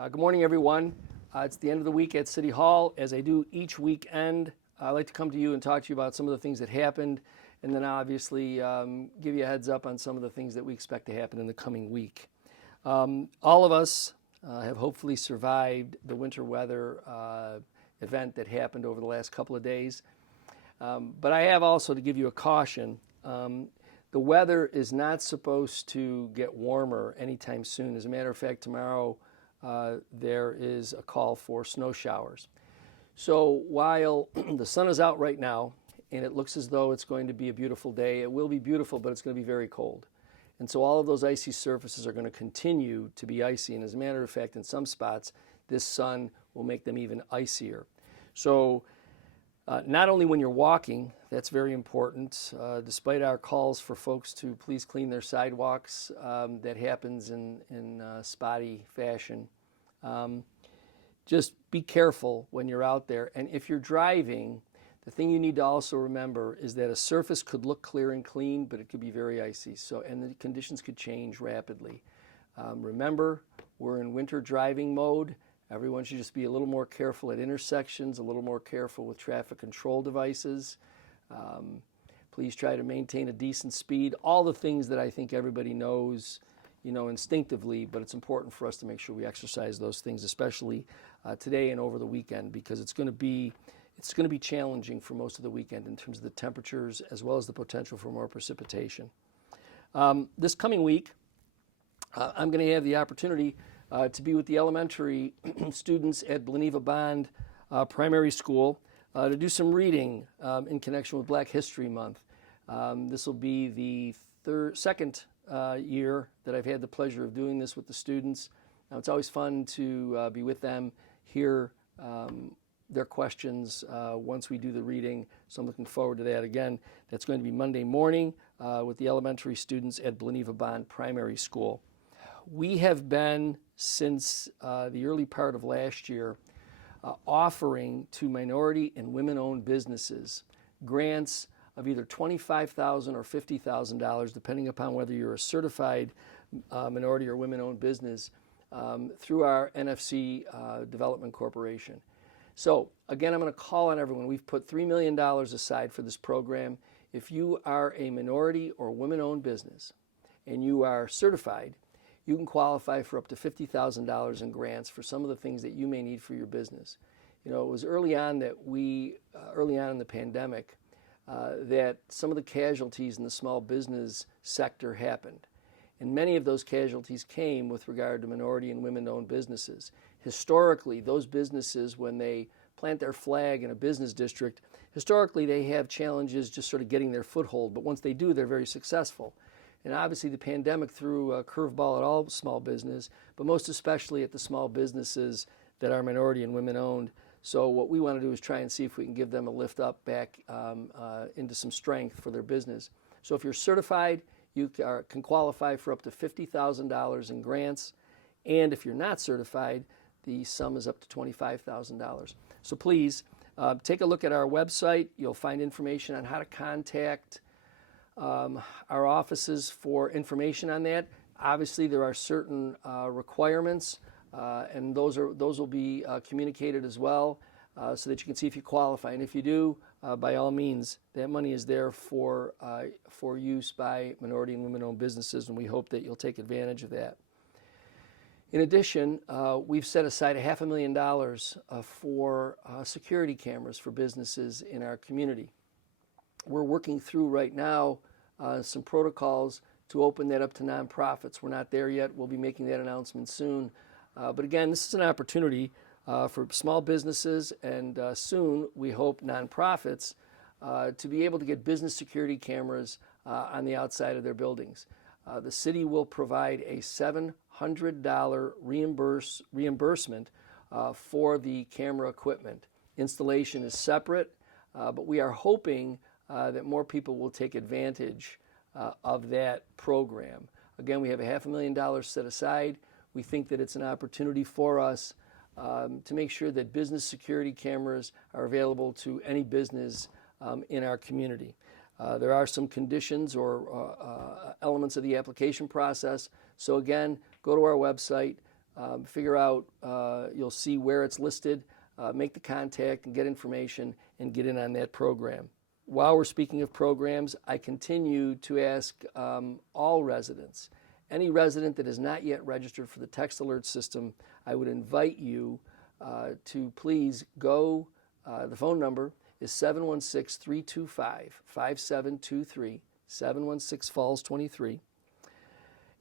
Good morning, everyone. It's the end of the week at City Hall. As I do each weekend, I like to come to you and talk to you about some of the things that happened, and then obviously give you a heads up on some of the things that we expect to happen in the coming week. All of us have hopefully survived the winter weather event that happened over the last couple of days. But I have also to give you a caution. The weather is not supposed to get warmer anytime soon. As a matter of fact, tomorrow there is a call for snow showers. So while the sun is out right now and it looks as though it's going to be a beautiful day, it will be beautiful, but it's going to be very cold. And so all of those icy surfaces are going to continue to be icy. And as a matter of fact, in some spots, this sun will make them even icier. So not only when you're walking, that's very important, despite our calls for folks to please clean their sidewalks, that happens in spotty fashion. Just be careful when you're out there. And if you're driving, the thing you need to also remember is that a surface could look clear and clean, but it could be very icy. And the conditions could change rapidly. Remember, we're in winter driving mode. Everyone should just be a little more careful at intersections, a little more careful with traffic control devices. Please try to maintain a decent speed. All the things that I think everybody knows, instinctively, but it's important for us to make sure we exercise those things, especially today and over the weekend, because it's going to be challenging for most of the weekend in terms of the temperatures as well as the potential for more precipitation. This coming week, I'm going to have the opportunity to be with the elementary students at Bleneva Bond Primary School to do some reading in connection with Black History Month. This will be the second year that I've had the pleasure of doing this with the students. Now, it's always fun to be with them, hear their questions once we do the reading, so I'm looking forward to that. Again, that's going to be Monday morning with the elementary students at Bleneva Bond Primary School. We have been, since the early part of last year, offering to minority and women-owned businesses grants of either $25,000 or $50,000, depending upon whether you're a certified minority or women-owned business, through our NFC Development Corporation. So again, I'm going to call on everyone. We've put $3 million aside for this program. If you are a minority or women-owned business and you are certified, you can qualify for up to $50,000 in grants for some of the things that you may need for your business. It was early on in the pandemic, that some of the casualties in the small business sector happened. And many of those casualties came with regard to minority and women-owned businesses. Historically, those businesses, when they plant their flag in a business district, historically they have challenges just sort of getting their foothold. But once they do, they're very successful. And obviously the pandemic threw a curveball at all small business, but most especially at the small businesses that are minority and women-owned. So what we want to do is try and see if we can give them a lift up back into some strength for their business. So if you're certified, you can qualify for up to $50,000 in grants. And if you're not certified, the sum is up to $25,000. So please take a look at our website. You'll find information on how to contact our offices for information on that. Obviously, there are certain requirements, and those will be communicated as well, so that you can see if you qualify. And if you do, by all means, that money is there for use by minority and women-owned businesses, and we hope that you'll take advantage of that. In addition, we've set aside $500,000 for security cameras for businesses in our community. We're working through right now some protocols to open that up to nonprofits. We're not there yet. We'll be making that announcement soon. But again, this is an opportunity for small businesses and soon, we hope, nonprofits to be able to get business security cameras on the outside of their buildings. The city will provide a $700 reimbursement for the camera equipment. Installation is separate, but we are hoping that more people will take advantage of that program. Again, we have $500,000 set aside. We think that it's an opportunity for us to make sure that business security cameras are available to any business in our community. There are some conditions or elements of the application process. So again, go to our website, figure out, you'll see where it's listed, make the contact and get information and get in on that program. While we're speaking of programs, I continue to ask all residents, any resident that is not yet registered for the text alert system, I would invite you to please go. The phone number is 716-325-5723, 716 Falls 23,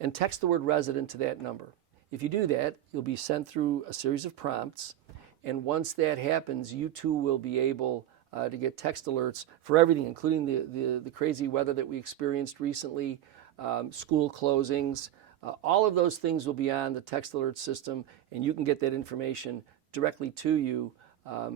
and text the word resident to that number. If you do that, you'll be sent through a series of prompts, and once that happens, you too will be able to get text alerts for everything, including the crazy weather that we experienced recently, school closings. All of those things will be on the text alert system, and you can get that information directly to you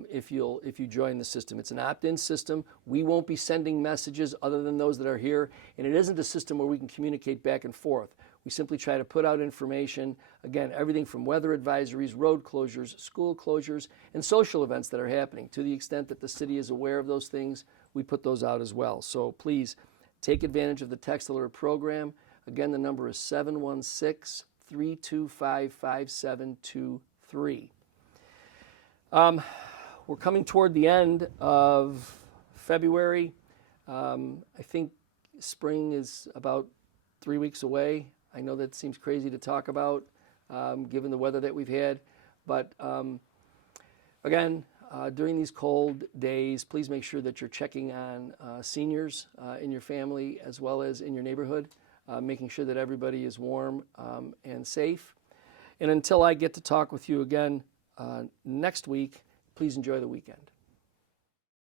if you join the system. It's an opt-in system. We won't be sending messages other than those that are here, and it isn't a system where we can communicate back and forth. We simply try to put out information, again, everything from weather advisories, road closures, school closures, and social events that are happening. To the extent that the city is aware of those things, we put those out as well. So please take advantage of the text alert program. Again, the number is 716-325-5723. We're coming toward the end of February. I think spring is about 3 weeks away. I know that seems crazy to talk about given the weather that we've had, but again, during these cold days, please make sure that you're checking on seniors in your family as well as in your neighborhood, making sure that everybody is warm and safe. And until I get to talk with you again next week, please enjoy the weekend.